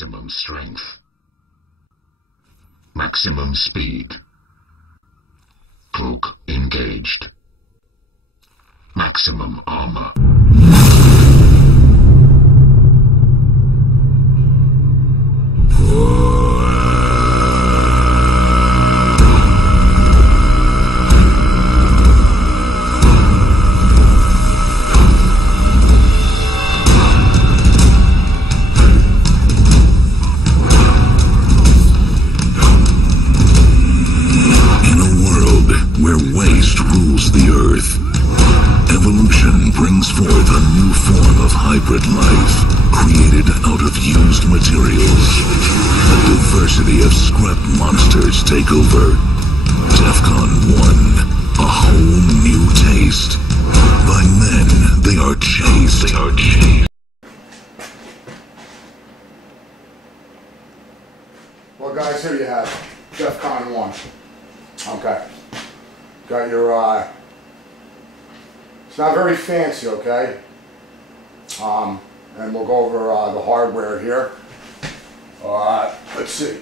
Maximum strength. Maximum speed. Cloak engaged. Maximum armor. Hybrid life, created out of used materials. A diversity of scrap monsters take over. Defcon1, a whole new taste. By men, they are chased. Well guys, here you have Defcon1. Okay. Got your, it's not very fancy, okay? And we'll go over the hardware here. Let's see.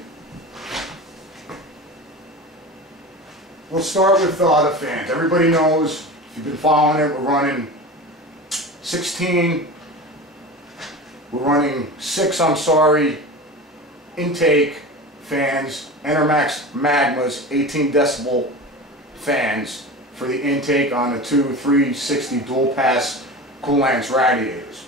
We'll start with the fans. Everybody knows, if you've been following it, we're running 16. We're running 6, intake fans, Enermax Magmas, 18 decibel fans for the intake on the two 360 dual pass Coolants radiators.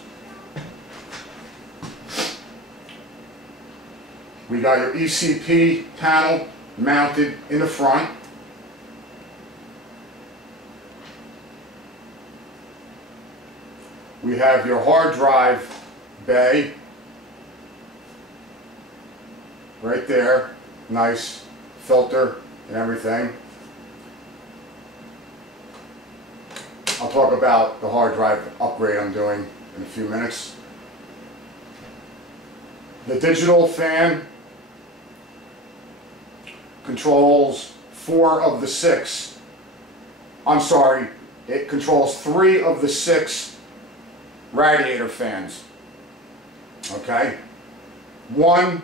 We got your ECP panel mounted in the front. We have your hard drive bay right there, nice filter and everything. I'll talk about the hard drive upgrade I'm doing in a few minutes. The digital fan controls 4 of the 6. It controls 3 of the 6 radiator fans. Okay? 1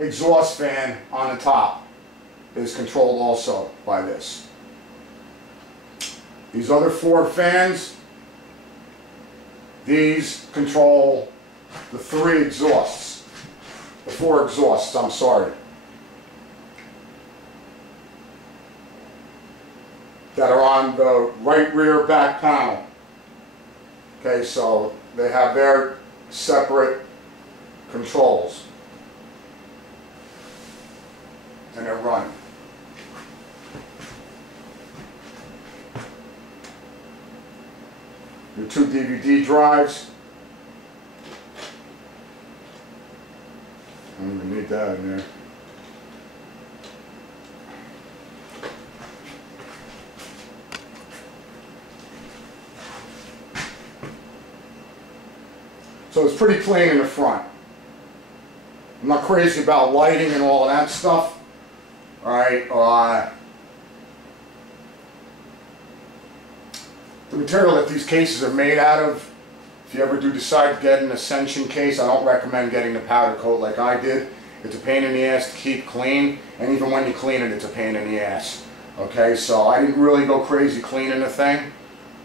exhaust fan on the top is controlled also by this. These other 4 fans, these control the 3 exhausts. The 4 exhausts, I'm sorry. That are on the right rear back panel. Okay, so they have their separate controls. And they're running. Your 2 DVD drives. I don't even need that in there. So it's pretty clean in the front. I'm not crazy about lighting and all of that stuff. Alright, the material that these cases are made out of, if you ever do decide to get an Ascension case, I don't recommend getting the powder coat like I did. It's a pain in the ass to keep clean, and even when you clean it, it's a pain in the ass. Okay, so I didn't really go crazy cleaning the thing.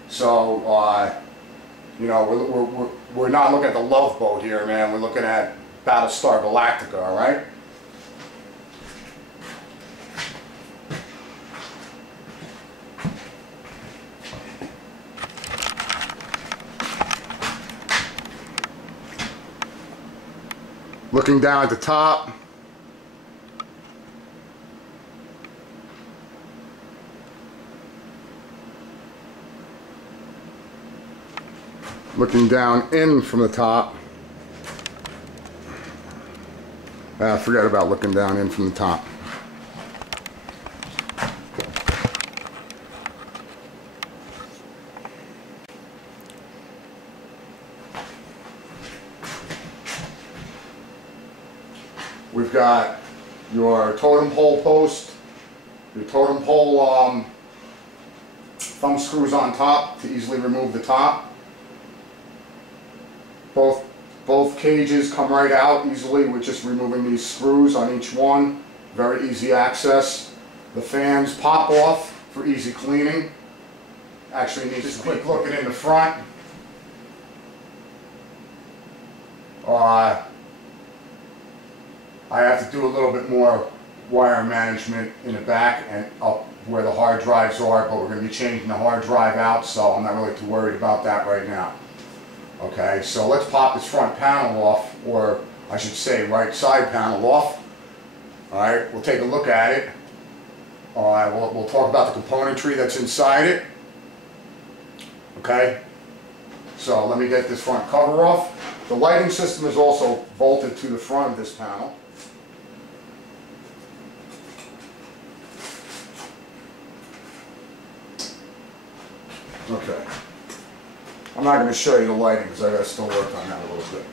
So, you know, we're not looking at the Love Boat here, man. We're looking at Battlestar Galactica, all right? Looking down at the top, looking down in from the top. Forget about looking down in from the top. We've got your totem pole post, your totem pole thumb screws on top to easily remove the top. Both Both cages come right out easily with just removing these screws on each one. Very easy access. The fans pop off for easy cleaning. Actually, need just a quick looking in the front. I have to do a little bit more wire management in the back and up where the hard drives are, but we're going to be changing the hard drive out, so I'm not really too worried about that right now. Okay, so let's pop this front panel off, or I should say right side panel off. Alright, we'll take a look at it. Alright, we'll talk about the componentry that's inside it. Okay, so let me get this front cover off. The lighting system is also bolted to the front of this panel. Okay. I'm not going to show you the lighting because I got to still work on that a little bit.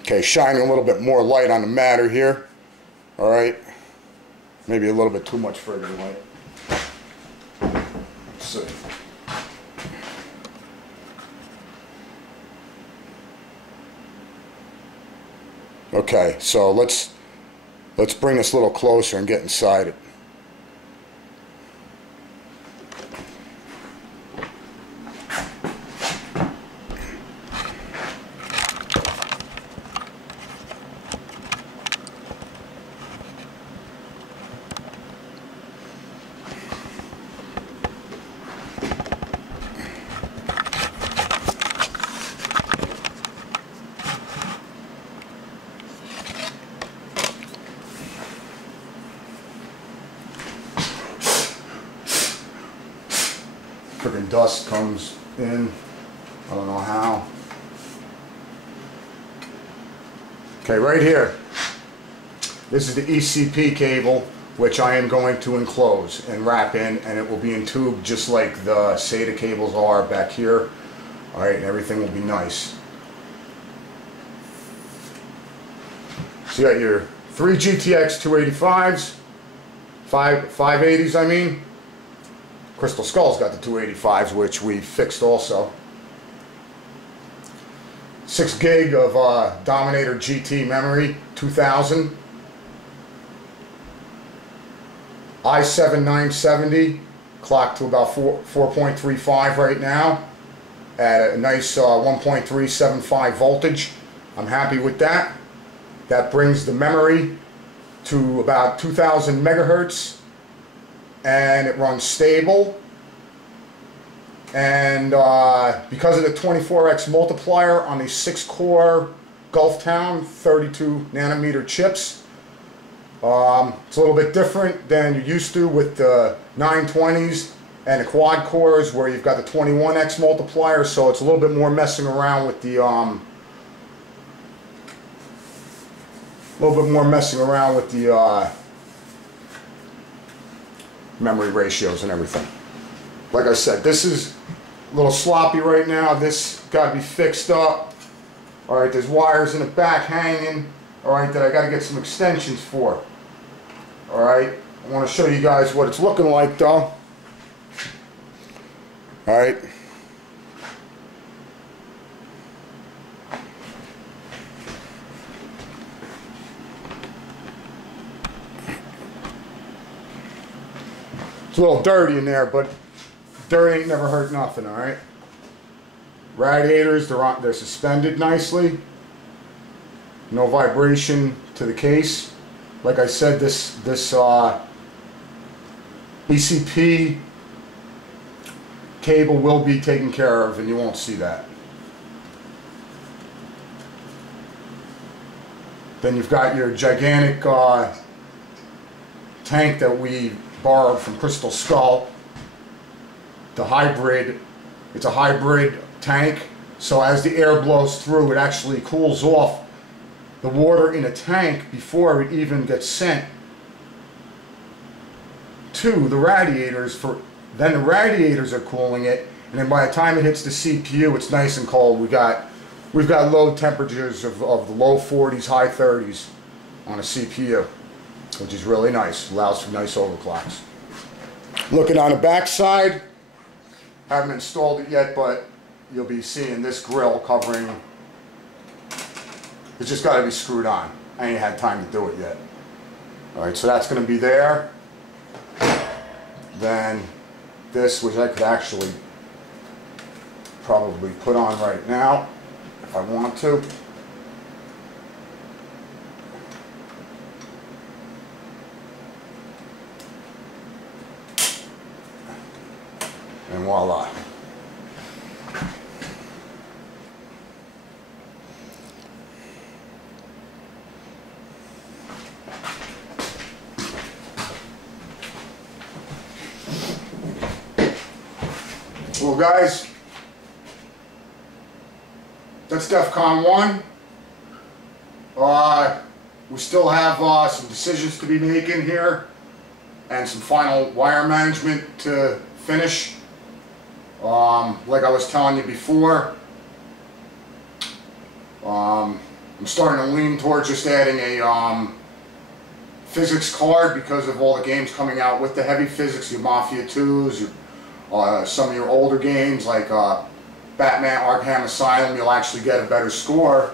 Okay, shining a little bit more light on the matter here. All right. Maybe a little bit too much further light. Let's see. Okay, so let's bring this a little closer and get inside it. Freaking dust comes in. I don't know how. Okay, right here. This is the ECP cable, which I am going to enclose and wrap in, and it will be in tube just like the SATA cables are back here. All right, and everything will be nice. So you got your 3 GTX 285s, 580s I mean. Crystal Skull's got the 285s, which we fixed also. 6 gig of Dominator GT memory, 2000. i7 970, clocked to about 4.35 right now, at a nice 1.375 voltage. I'm happy with that. That brings the memory to about 2000 megahertz. And it runs stable, and because of the 24x multiplier on these 6-core Gulftown 32 nanometer chips, it's a little bit different than you're used to with the 920s and the quad cores where you've got the 21x multiplier, so it's a little bit more messing around with the memory ratios and everything. Like I said, this is a little sloppy right now. This got to be fixed up. Alright, there's wires in the back hanging. Alright, that I got to get some extensions for. Alright, I want to show you guys what it's looking like though. Alright. It's a little dirty in there, but dirt ain't never hurt nothing, alright? Radiators, they're suspended nicely. No vibration to the case. Like I said, this ECP cable will be taken care of, and you won't see that. Then you've got your gigantic tank that we borrowed from Crystal Skull. The hybrid, it's a hybrid tank, so as the air blows through, it actually cools off the water in a tank before it even gets sent to the radiators. Then the radiators are cooling it, and then by the time it hits the CPU, it's nice and cold. We've got load temperatures of the low 40s, high 30s on a CPU, which is really nice. Allows for nice overclocks. Looking on the back side, Haven't installed it yet, but you'll be seeing this grill covering. It's just got to be screwed on. I ain't had time to do it yet. Alright, so that's going to be there. Then this, which I could actually probably put on right now if I want to. And voila. Well, guys, that's Defcon 1. We still have some decisions to be making here and some final wire management to finish. Like I was telling you before, I'm starting to lean towards just adding a physics card because of all the games coming out with the heavy physics, your Mafia 2s, your, some of your older games like Batman Arkham Asylum. You'll actually get a better score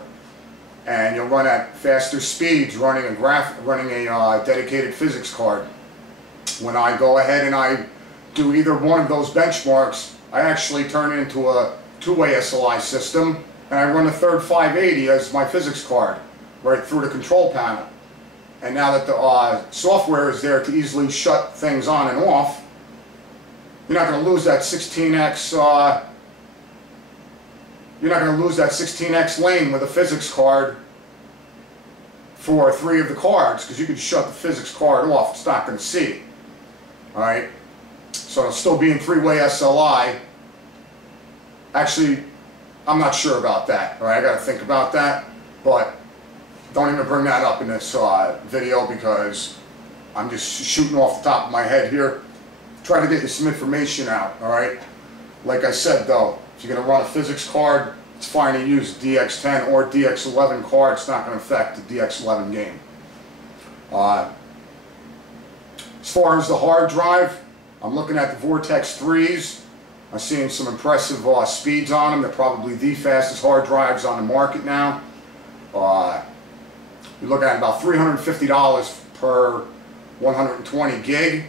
and you'll run at faster speeds running a dedicated physics card. When I go ahead and I do either one of those benchmarks, I actually turn it into a two-way SLI system, and I run a third 580 as my physics card right through the control panel. And now that the software is there to easily shut things on and off, you're not going to lose that 16x. You're not going to lose that 16x lane with a physics card for 3 of the cards, because you can shut the physics card off. It's not going to see it. All right. So it'll still be in 3-way SLI. Actually, I'm not sure about that. All right, I got to think about that. But don't even bring that up in this video, because I'm just shooting off the top of my head here, trying to get you some information out. All right. Like I said, though, if you're going to run a physics card, it's fine to use DX10 or DX11 card. It's not going to affect the DX11 game. As far as the hard drive, I'm looking at the Vortex 3s. I'm seeing some impressive speeds on them. They're probably the fastest hard drives on the market now. You're looking at about $350 per 120 gig.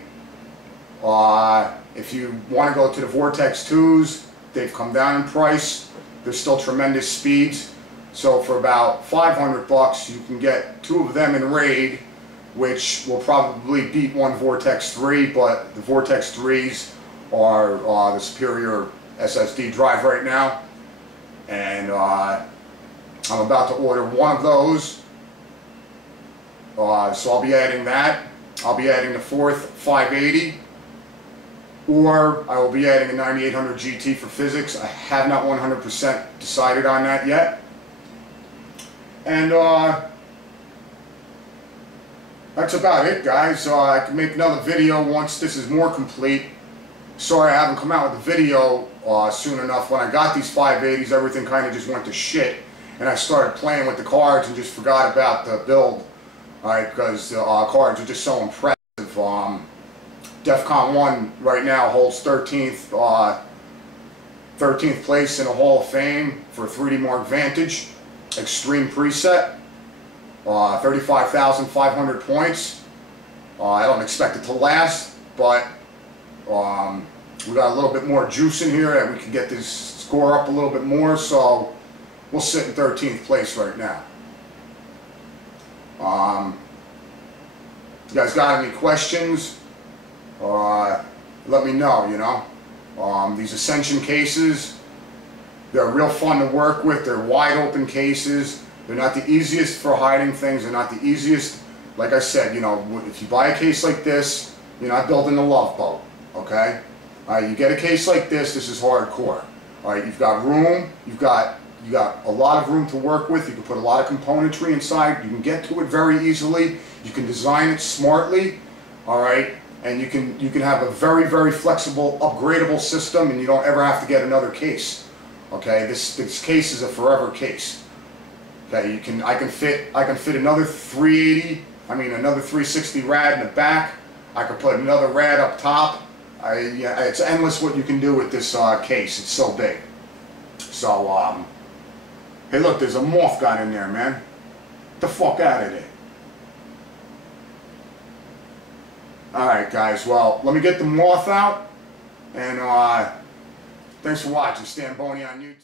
If you want to go to the Vortex 2s, they've come down in price. They're still tremendous speeds. So for about 500 bucks, you can get 2 of them in RAID, which will probably beat one Vortex 3, but the Vortex 3s are the superior SSD drive right now. And I'm about to order one of those. So I'll be adding that. I'll be adding the 4th 580. Or I will be adding a 9800 GT for physics. I have not 100% decided on that yet. And that's about it, guys. I can make another video once this is more complete. Sorry I haven't come out with a video soon enough. When I got these 580s, everything kind of just went to shit. And I started playing with the cards and just forgot about the build. Alright, because the cards are just so impressive. Defcon 1 right now holds 13th place in the Hall of Fame for 3D Mark Vantage Extreme preset. 35,500 points. I don't expect it to last, but we got a little bit more juice in here and we can get this score up a little bit more, so we'll sit in 13th place right now. You guys got any questions? Let me know, you know. These Ascension cases, they're real fun to work with. They're wide open cases. They're not the easiest for hiding things. They're not the easiest. Like I said, you know, if you buy a case like this, you're not building a Love Boat, okay? You get a case like this, this is hardcore. All right, you've got room, you got a lot of room to work with. You can put a lot of componentry inside. You can get to it very easily. You can design it smartly, all right? And you can have a very, very flexible, upgradable system, and you don't ever have to get another case. Okay, this case is a forever case. Okay, I can fit another 380, another 360 rad in the back. I could put another rad up top. Yeah, it's endless what you can do with this case. It's so big. So, hey look, there's a moth got in there, man. Get the fuck out of there. Alright guys, well, let me get the moth out, and thanks for watching. Stanbony on YouTube.